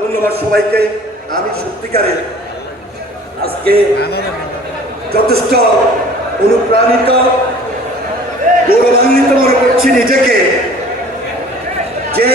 ধন্যবাদ সবাইকে। আমি সত্যিকারের আজকে যথেষ্ট অনুপ্রাণিত, গৌরবান্বিত মনে করছি নিজেকে যে